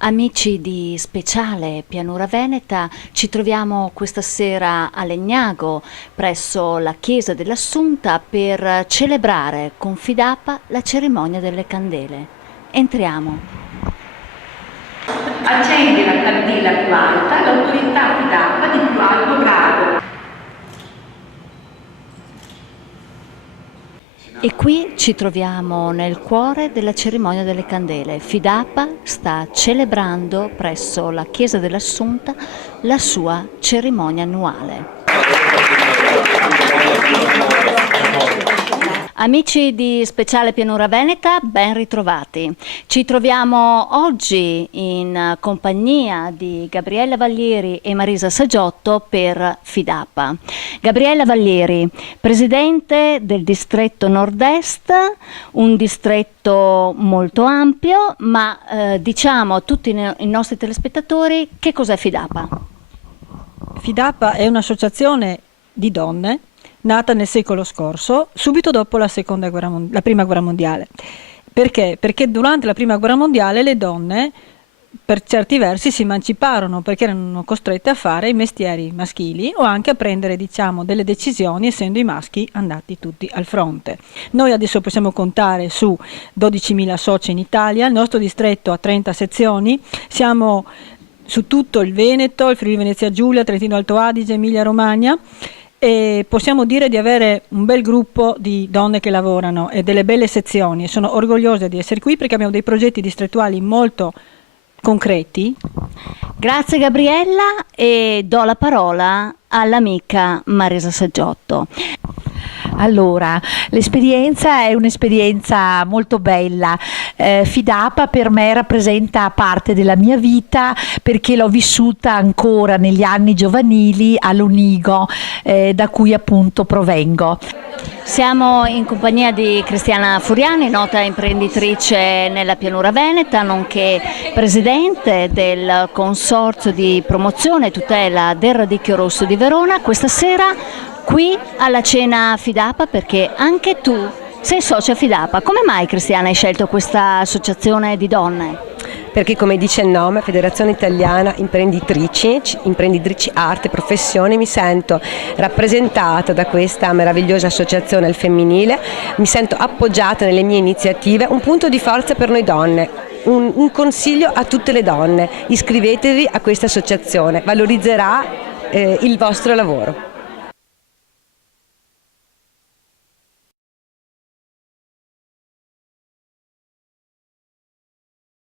Amici di Speciale Pianura Veneta, ci troviamo questa sera a Legnago, presso la chiesa dell'Assunta, per celebrare con Fidapa la cerimonia delle candele. Entriamo. Accendi la candela più alta, l'autorità Fidapa di più alto grado. E qui ci troviamo nel cuore della cerimonia delle candele. Fidapa sta celebrando presso la chiesa dell'Assunta la sua cerimonia annuale. Amici di Speciale Pianura Veneta, ben ritrovati. Ci troviamo oggi in compagnia di Gabriella Vallieri e Marisa Saggiotto per Fidapa. Gabriella Vallieri, presidente del distretto Nord-Est, un distretto molto ampio, ma diciamo a tutti i nostri telespettatori che cos'è Fidapa. Fidapa è un'associazione di donne nata nel secolo scorso, subito dopo la Prima Guerra Mondiale. Perché? Perché durante la Prima Guerra Mondiale le donne, per certi versi, si emanciparono perché erano costrette a fare i mestieri maschili o anche a prendere, diciamo, delle decisioni, essendo i maschi andati tutti al fronte. Noi adesso possiamo contare su 12.000 soci in Italia, il nostro distretto ha 30 sezioni, siamo su tutto il Veneto, il Friuli Venezia Giulia, Trentino Alto Adige, Emilia Romagna, e possiamo dire di avere un bel gruppo di donne che lavorano e delle belle sezioni, e sono orgogliosa di essere qui perché abbiamo dei progetti distrettuali molto concreti. Grazie Gabriella, e do la parola all'amica Marisa Saggiotto. Allora, l'esperienza è un'esperienza molto bella. Fidapa per me rappresenta parte della mia vita perché l'ho vissuta ancora negli anni giovanili a Lonigo, da cui appunto provengo. Siamo in compagnia di Cristiana Furiani, nota imprenditrice nella Pianura Veneta, nonché presidente del Consorzio di Promozione e Tutela del Radicchio Rosso di Verona. Questa sera qui alla cena Fidapa, perché anche tu sei socia Fidapa. Come mai, Cristiana, hai scelto questa associazione di donne? Perché, come dice il nome, Federazione Italiana Imprenditrici Arte e Professione, mi sento rappresentata da questa meravigliosa associazione al femminile, mi sento appoggiata nelle mie iniziative, un punto di forza per noi donne. Un consiglio a tutte le donne: iscrivetevi a questa associazione, valorizzerà il vostro lavoro.